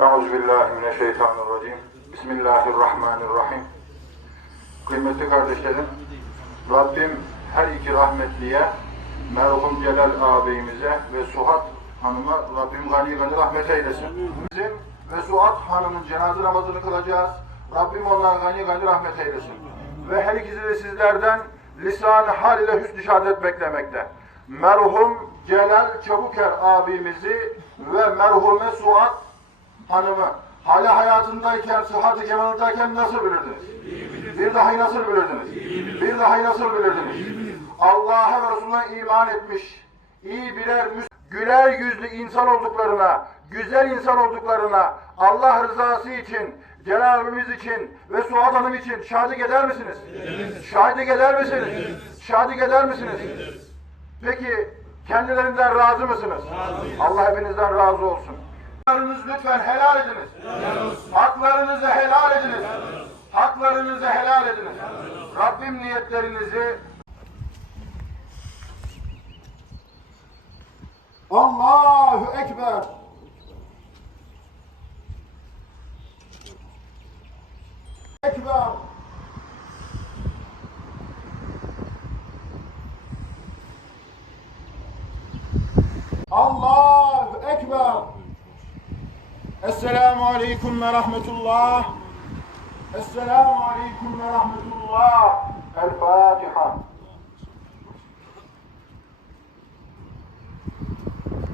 Euzubillahimineşşeytanirracim. Bismillahirrahmanirrahim. Kıymetli kardeşlerim, Rabbim her iki rahmetliye, merhum Celal ağabeyimize ve Suhat Hanım'a Rabbim gani gani rahmet eylesin. Bizim ve Suat Hanım'ın cenaze namazını kılacağız. Rabbim onlara gani gani rahmet eylesin. Ve her ikisi de sizlerden lisan hal ile hüsnü şehadet beklemekte. Merhum Celal Çabuker abimizi ve merhume Suat hanımı hala hayatındayken, sıhhati kemalındayken nasıl bilirdiniz? Bir daha nasıl bilirdiniz? Bir daha nasıl bilirdiniz? Allah'a ve Resulüne iman etmiş, iyi birer güler yüzlü insan olduklarına, güzel insan olduklarına, Allah rızası için, Celal için ve Suat Hanım için şahitlik eder misiniz? Evet. Şahitlik eder misiniz? Evet. Şahitlik eder misiniz? Evet. Peki kendilerinden razı mısınız? Razıyız. Allah hepinizden razı olsun. Haklarınızı lütfen helal ediniz. Haklarınızı helal ediniz. Haklarınızı helal ediniz. Rabbim niyetlerinizi Allahu Ekber. Ekber. Allahu Ekber. Esselamu Aleyküm ve Rahmetullah. Esselamu Aleyküm ve Rahmetullah.